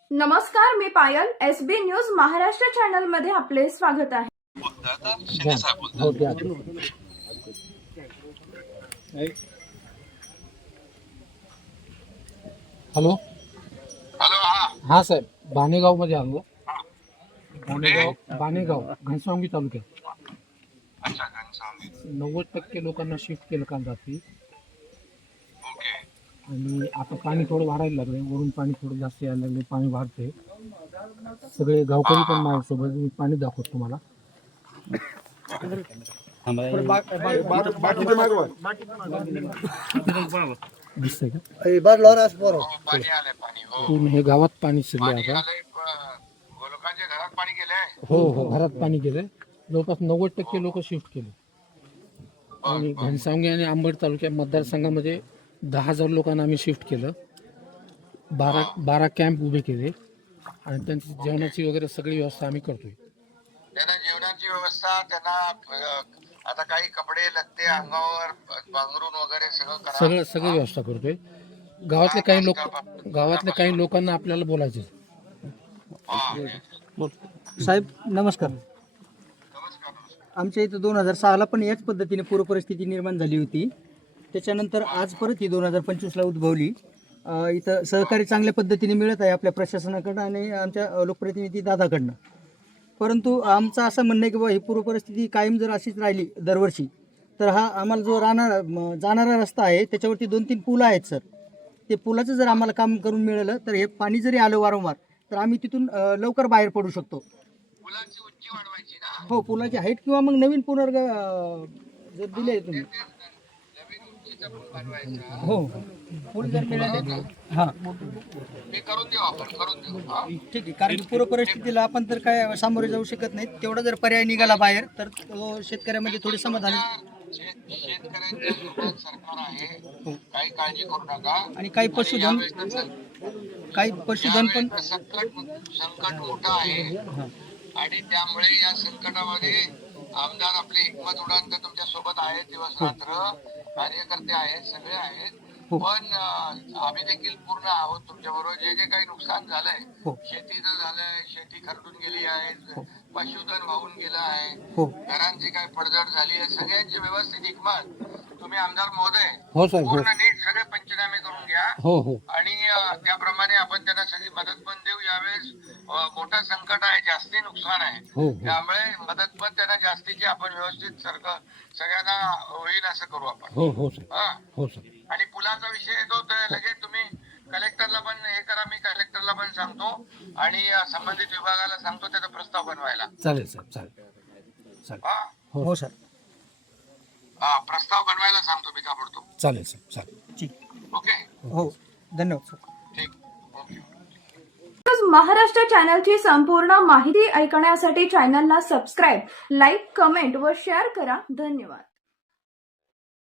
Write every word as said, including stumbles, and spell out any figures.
नमस्कार, मी Payal. S B news Maharashtra channel मध्ये आपले स्वागत आहे. Hello hello. हा हा साहेब, बाणेगाव मध्ये आलो. बाणेगाव बाणेगाव घनसावंगी तालुक्यात अच्छा, घनसावंगी. नव्वद टक्के लोकांना शिफ्ट केलं काल रात्री. ओके. आणि आता पाणी थोडं वाढायला लागलं, वरून पाणी थोडं जास्त यायला लागले, पाणी वाढते. सगळे गावकरी पण माझ्यासोबत, मी पाणी दाखवतो तुम्हाला. दिसतंय का? हो, पाणी आलंय, पाणी. हो, पूर्ण हे गावात पाणी शिरले पाणी आता. आलंय. प- लोकांच्या घरात पाणी गेलंय. हो हो, घरात पाणी गेलंय. जवळपास नव्वद टक्के लोक शिफ्ट केले. आणि घनसावंगी आणि अंबड तालुक्या मतदारसंघामध्ये दहा हजार लोकांना आम्ही शिफ्ट केलं. बारा बारा कॅम्प उभे केले आणि त्यांची जेवणाची वगैरे सगळी व्यवस्था आम्ही करतोय. त्यांना जेवणाची व्यवस्था, त्यांना अ, आता काही कपडे लत्ते अंगावर पांघरून वगैरे सगळं करा. सगळं सगळी व्यवस्था करतोय. गावातले काही लोक गावातल्या काही लोकांना आपल्याला बोलायचे. हा. साहेब नमस्कार. नमस्कार. आमच्या इथं दोन हजार सहाला पण याच पद्धतीने पूरपरिस्थिती निर्माण झाली होती. त्याच्यानंतर आज परत ही दोन हजार पंचवीसला उद्भवली. अ, इथं सहकार्य चांगल्या पद्धतीने मिळत आहे आपल्या प्रशासनाकडनं आणि आमच्या अ, लोकप्रतिनिधी दादाकडनं. परंतु आमचं असं म्हणणं आहे की बाबा ही पूरपरिस्थिती कायम जर अशीच राहिली दरवर्षी, तर हा आम्हाला जो राहणार म, जाणारा रस्ता आहे त्याच्यावरती दोन तीन पुलं आहेत सर. ते पुलाचं जर आम्हाला काम करून मिळालं तर हे पाणी जरी आलं वारंवार तर आम्ही तिथून अ, लवकर बाहेर पडू शकतो. मुलांची उंची वाढवायची ना. हो, पुलाची हाईट किंवा मग नवीन पुनर्ग अ, जर दिले तुम्ही. नवीन उंचीचा पूल बनवायचा. हो, पूल जर मिळाले हां ते करून देऊ, आपण करून देऊ. हा. ठीक आहे. कारण की पूर परिस्थितीला आपण तर काय सामोरे जाऊ शकत नाही. तेवढा जर पर्याय निघाला बाहेर तर तो शेतकऱ्यामध्ये थोडी समाधान. शेत- शेतकऱ्यांच्या सोबत सरकार आहे. काही काळजी करू नका. आणि काही आणि पशुधन यावेळेस तर- काही पशुधन पण यावेळेस तर संकट संकट मोठं आहे. आणि त्यामुळे या संकटामध्ये आमदार आपले हिकमत उडान तर तुमच्या सोबत आहेत दिवस रात्र. कार्यकर्ते आहेत, सगळे आहेत. हो. पण अं, आम्ही देखील पूर्ण आहोत तुमच्या बरोबर. जे जे काही नुकसान झालंय, हो. शेतीचं झालंय, शेती खरडून गेली आहे, पशुधन वाहून गेलं आहे, हो घरांची काय पडझड झाली आहे, सगळ्यांची व्यवस्थित हिकमत तुम्ही आमदार महोदय हो साहेब, हो पूर्ण नीट सगळे पंचनामे करून घ्या. हो हो आणि अ, त्याप्रमाणे आपण त्यांना सगळी मदत पण देऊ. यावेळेस अ, मोठं संकट आहे, जास्ती नुकसान आहे. हो हो त्यामुळे मदत पण त्यांना जास्तीची आपण व्यवस्थित सारखं सगळ्यांना होईल असं करू आपण. हो हो साहेब, हा. हो साहेब. आणि पुलाचा विषय येतो तर लगेच तुम्ही कलेक्टरला पण हे करा. मी कलेक्टरला पण सांगतो आणि अ, संबंधित विभागाला सांगतो त्याचा प्रस्ताव बनवायला. चालेल साहेब, चालेल चालेल. हा. हो सर. हा, प्रस्ताव बनवायला सांगतो मी ताबडतोब. चालेल साहेब, चालेल. ठीक. ओके. हो, धन्यवाद सर. ठीक. ओके. न्यूज महाराष्ट्र चॅनलची संपूर्ण माहिती ऐकण्यासाठी चॅनलला सबस्क्राईब, लाईक, कमेंट व शेअर करा. धन्यवाद.